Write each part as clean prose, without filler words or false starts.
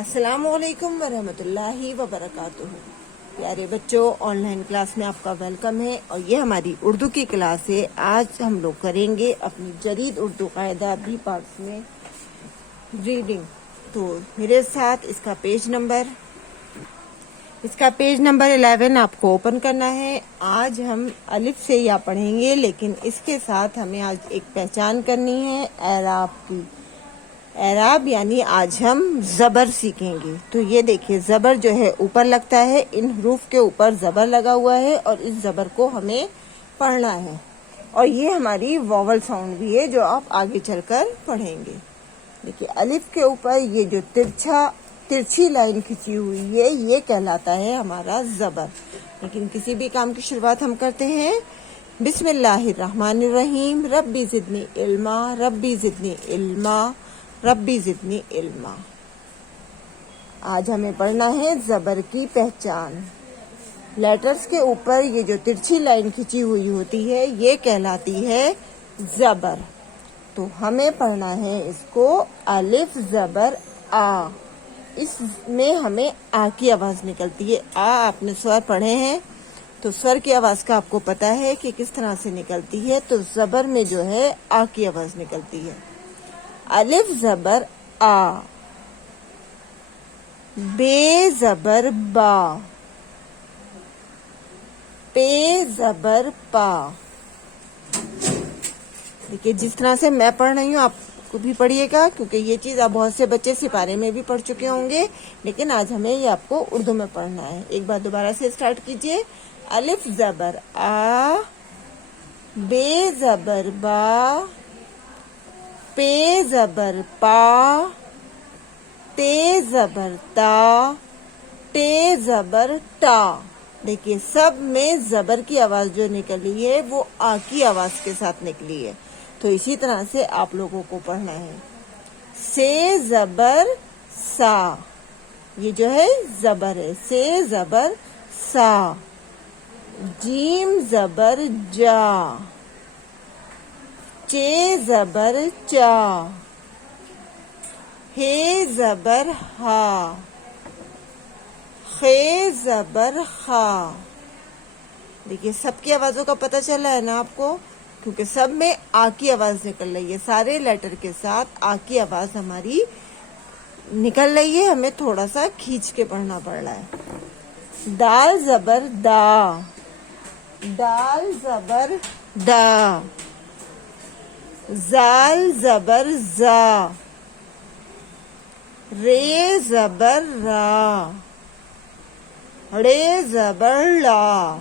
السلام علیکم ورحمۃ اللہ وبرکاتہ۔ پیارے بچوں، آن لائن کلاس میں آپ کا ویلکم ہے اور یہ ہماری اردو کی کلاس ہے۔ آج ہم لوگ کریں گے اپنی جدید اردو قاعدہ بی پارٹس میں ریڈنگ۔ تو میرے ساتھ اس کا پیج نمبر 11 آپ کو اوپن کرنا ہے۔ آج ہم الف سے یا پڑھیں گے، لیکن اس کے ساتھ ہمیں آج ایک پہچان کرنی ہے اعراب کی۔ اعراب یعنی آج ہم زبر سیکھیں گے۔ تو یہ دیکھیے، زبر جو ہے اوپر لگتا ہے، ان حروف کے اوپر زبر لگا ہوا ہے اور اس زبر کو ہمیں پڑھنا ہے، اور یہ ہماری واول ساؤنڈ بھی ہے جو آپ آگے چل کر پڑھیں گے۔ دیکھیے، الف کے اوپر یہ جو ترچھی لائن کھینچی ہوئی ہے، یہ کہلاتا ہے ہمارا زبر۔ لیکن کسی بھی کام کی شروعات ہم کرتے ہیں بسم اللہ الرحمن الرحیم، ربی زدنی علما، ربی زدنی علما، ربی زدنی علما۔ آج ہمیں پڑھنا ہے زبر کی پہچان۔ لیٹرز کے اوپر یہ جو ترچھی لائن کھینچی ہوئی ہوتی ہے، یہ کہلاتی ہے زبر۔ تو ہمیں پڑھنا ہے اس کو الف زبر آ۔ اس میں ہمیں آ کی آواز نکلتی ہے۔ آ آپ نے سور پڑھے ہیں، تو سور کی آواز کا آپ کو پتا ہے کہ کس طرح سے نکلتی ہے۔ تو زبر میں جو ہے آ کی آواز نکلتی ہے۔ الف زبر آ، بے زبر با، پے زبر پا۔ دیکھیے، جس طرح سے میں پڑھ رہی ہوں آپ کو بھی پڑھیے گا، کیونکہ یہ چیز آپ بہت سے بچے سپارے میں بھی پڑھ چکے ہوں گے، لیکن آج ہمیں یہ آپ کو اردو میں پڑھنا ہے۔ ایک بار دوبارہ سے اسٹارٹ کیجئے۔ الف زبر آ، بے زبر با، پے زبر پا، تے زبر تا، ٹے زبر ٹا۔ دیکھیے، سب میں زبر کی آواز جو نکلی ہے وہ آ کی آواز کے ساتھ نکلی ہے۔ تو اسی طرح سے آپ لوگوں کو پڑھنا ہے۔ سے زبر سا، یہ جو ہے زبر ہے، سے زبر سا۔ جیم زبر جا، چے زبر چا، ہے زبر ہا، خے زبر خا۔ دیکھیے، سب کی آوازوں کا پتہ چلا ہے نا آپ کو، کیونکہ سب میں آ کی آواز نکل رہی ہے۔ سارے لیٹر کے ساتھ آ کی آواز ہماری نکل رہی ہے، ہمیں تھوڑا سا کھینچ کے پڑھنا پڑ رہا ہے۔ دال زبر دا، دال زبر دا، زال زبر زا، رے زبر را، رے زبر لا۔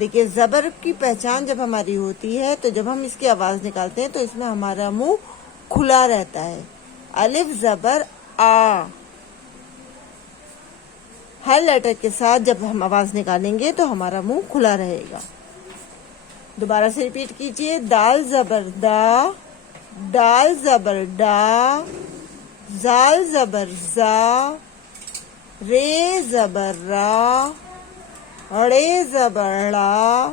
دیکھیے، زبر کی پہچان جب ہماری ہوتی ہے تو جب ہم اس کی آواز نکالتے ہیں تو اس میں ہمارا منہ کھلا رہتا ہے۔ الف زبر آ، ہر لیٹر کے ساتھ جب ہم آواز نکالیں گے تو ہمارا منہ کھلا رہے گا۔ دوبارہ سے ریپیٹ کیجئے۔ دال زبر دا، ڈال زبر ڈا، زال زبر زا، رے زبر را، اڑے زبر ڑا،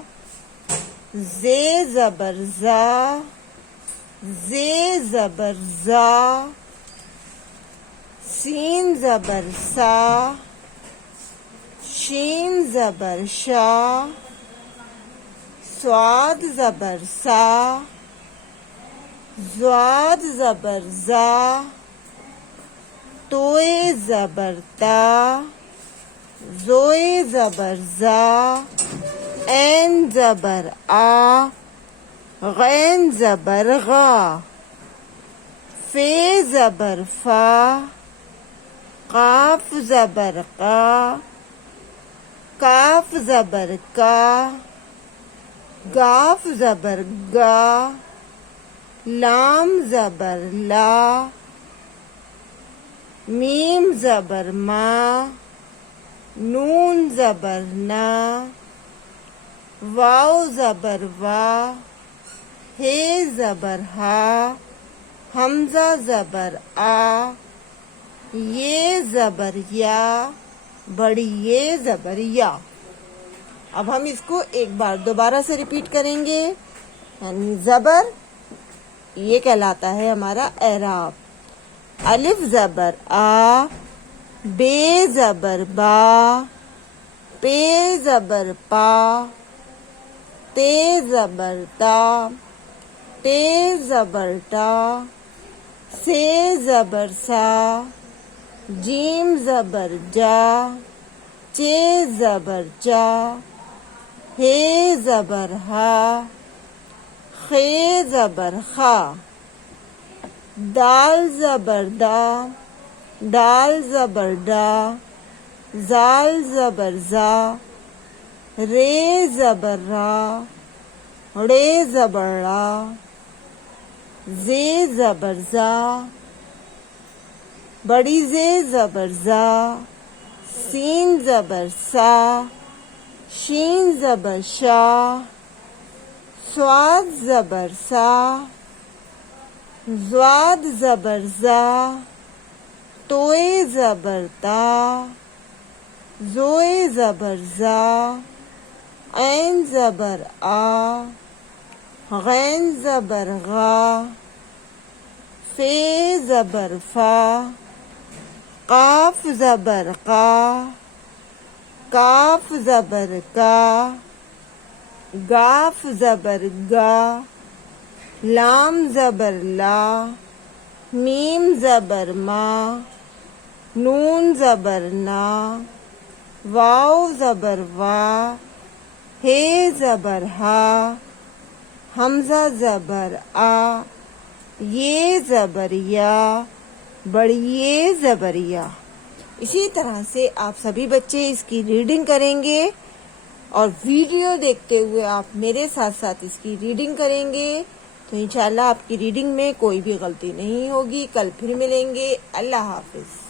زے زبر زا، زے زبر زا، سین زبر سا، شین زبر شا، صاد زبر سا، زواد زبر زا، توئے زبر تا، زوئے زبر زا، عین زبر آ، غین زبر غا، فے زبر فا، قاف زبر قا، کاف زبر کا، گاف زبر گا، لام زبر لا، میم زبر ما، نون زبر نا، واو زبر وا، ہے زبر ہا، حمزہ زبر آ، یہ زبر یا، بڑی یہ زبر یا۔ اب ہم اس کو ایک بار دوبارہ سے ریپیٹ کریں گے۔ یعنی زبر یہ کہلاتا ہے ہمارا اعراب۔ الف زبر آ، بے زبر با، پے زبر پا، تے زبر تا، ٹے زبر ٹا، سے زبر سا، جیم زبر جا، چے زبر چا، ہے زبر ہا، خے زبر خا، دال زبر دا، ڈال زبر ڈا، زال زبر زا، رے زبر را، ڑے زبر ڑا، زے زبر زا، بڑی زے زبر زا، سین زبر سا، شین زبر شا، صاد زبر سا، زواد زبر زا، توئے زبر تا، زوئے زبر زا، عین زبر آ، غین زبر غا، فے زبر فا، قاف زبر قا، کاف زبر کا، گاف زبر گا، لام زبر لا، میم زبر ما، نون زبر نا، واو زبر وا، ہے زبر ہا، حمزہ زبر آ، یہ زبر یا، بڑیے زبر یا۔ اسی طرح سے آپ سبھی بچے اس کی ریڈنگ کریں گے اور ویڈیو دیکھتے ہوئے آپ میرے ساتھ ساتھ اس کی ریڈنگ کریں گے تو انشاءاللہ آپ کی ریڈنگ میں کوئی بھی غلطی نہیں ہوگی۔ کل پھر ملیں گے۔ اللہ حافظ۔